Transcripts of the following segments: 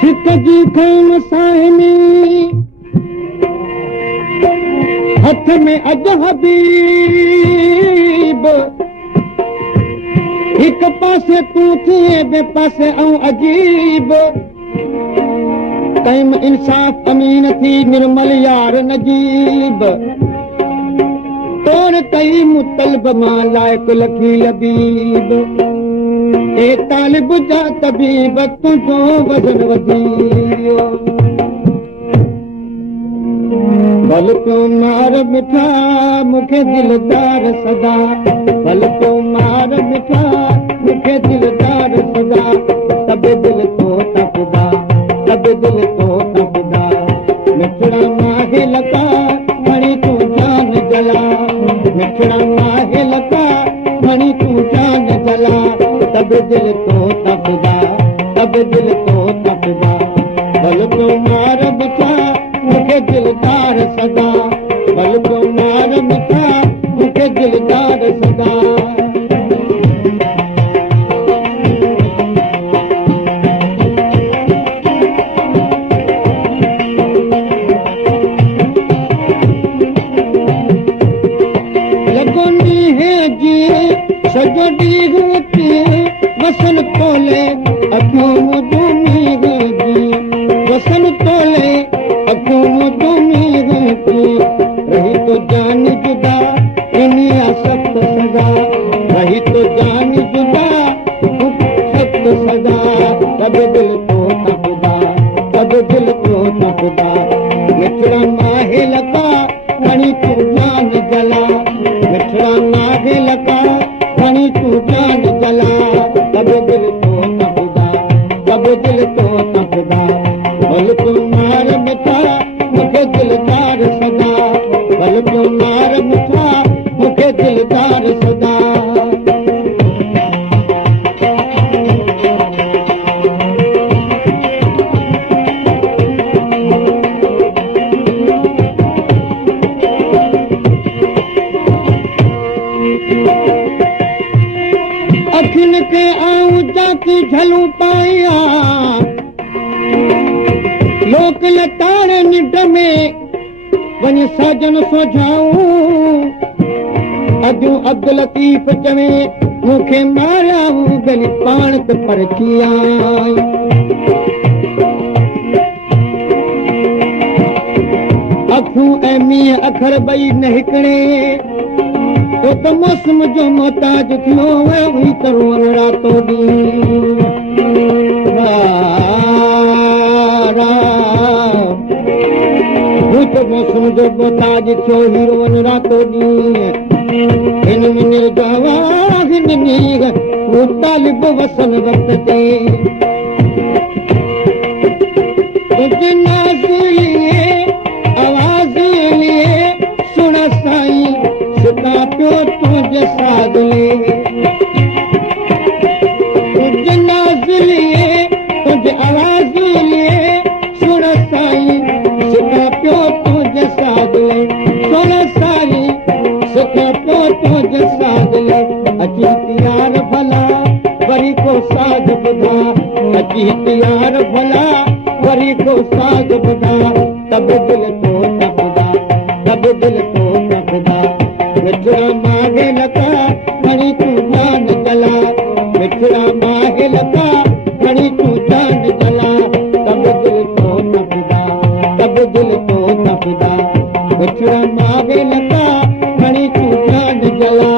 सिक जी खैन साहिनी हथ में अज हबीब हिक पासे तूं थिए ॿिए पासे ऐं अजीब टाइम इंसाफ़ अमीन थी निर्मल यार नजीब तोड़ कई मुतलब मां लाइक़ लखी लबीब ए तालिब जा तबीब तुंहिंजो वज़न वधी बल पियो मार मिठा मूंखे दिलदार सदा बल पियो मार मिठा मूंखे दिलदार सदा तब दिल तो तपदा तब दिल तो तपदा मिठड़ा माहे लका मणी तूं जान जला मिठड़ा माहे लका मणी तूं जान जला तब दिल तो तपदा तब दिल तो तपदा बल पियो मार मिठा मूंखे दिलदार सदा बल पियो मार मिठा मूंखे दिलदार सदा लगोनी है जी सजड़ी होती वसन तोले अखों मुदुमी होती वसन तोले अखों मुदुमी होती रही तो जान जुदा दुनिया सख्त सदा रही तो जान जुदा सख्त सदा तब दिल तो तपदा तब दिल तो तपदा मिठड़ा माहे लका मणी तूं जान जला मिठड़ा माहे लका मणी तूं जान जला तब दिल तो तपदा तब दिल तो तपदा बल पियो मार मिठा मूंखे दिलदार सदा बल पियो मार मिठा मूंखे दिलदार सदा अखियुनि खे आऊं जाती झलूं पाया लोक लताड़ निंड में वञ साजन सोझाऊं अजूं अब्दुल लतीफ़ चवे मूंखे मारियाऊं गली पाण ते परची आई अखूं ऐं मींहं अखर ॿई न हिकिड़े तो त मौसम जो मोहताज थियो हुई करो रातो ॾींहुं तो मौसम जो मोहताज थियो हीरो रातो ॾींहुं हिन में निर्गावा हिन नींह वो तालिब वसन वक़्त ते तुझे नाज़ लिए आवाज़ लिए सुन साईं सिका पियो तुझे साध ले तुझे नाज़ लिए तुझे आवाज़ लिए सुन साईं सिका पियो तुझे साध ले सुन साईं सिका पियो तुझे साध ले अची तयार भला वरी को साध ॿुधा अची तयार भला वरी को साध ॿुधा तब दिल तो तपदा तब दिल तो तपदा मिठड़ा माहे लका मणी तूं जान जला मिठड़ा माहे लका मणी तूं जान जला तब दिल तो तपदा तब दिल तो तपदा मिठड़ा माहे लका मणी तूं जान जला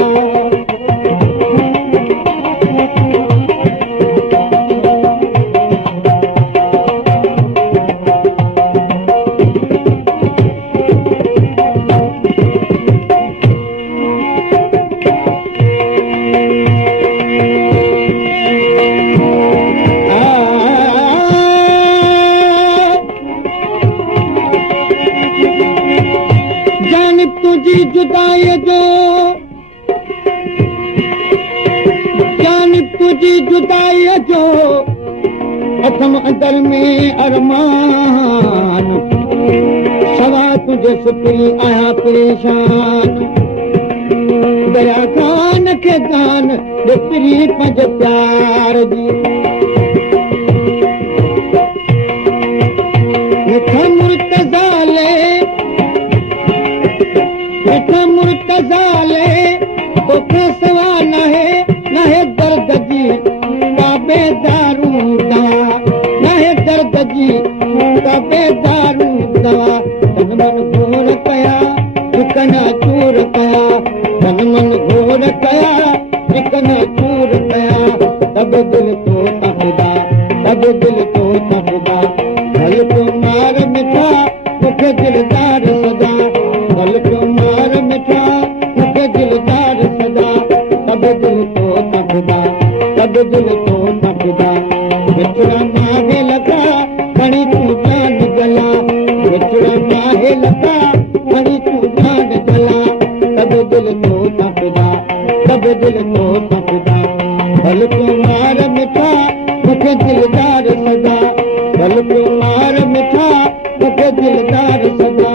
तुझी जुदाई जो जानिब तुझी जुदाई जो अथम अंदर में अरमान सवा तुझे सुपरी आया परेशान दया खान खे दान ॾिसरी पंज प्यार जी मिठा मुर्तज़ाले तोखे सवा नाहे दर्द जी काबे दारू दवा नाहे दर्द जी काबे दारू दवा तन मन घोर कया हिकना चूर कया तन मन घोर कया हिकना चूर कया तब दिल तो तबदा भल को मार मिठा मूंखे दिलदार सदा भल को मार मिठा मूंखे दिलदार सदा तब दिल तो तबदा विछड़ा माहे लगा खणी तूं जान गला विछड़ा माहे लगा खणी तूं जान गला तब दिल तो तबदा भल को मार मिठा मूंखे दिलदार सदा भल को मार मिठा मूंखे दिलदार सदा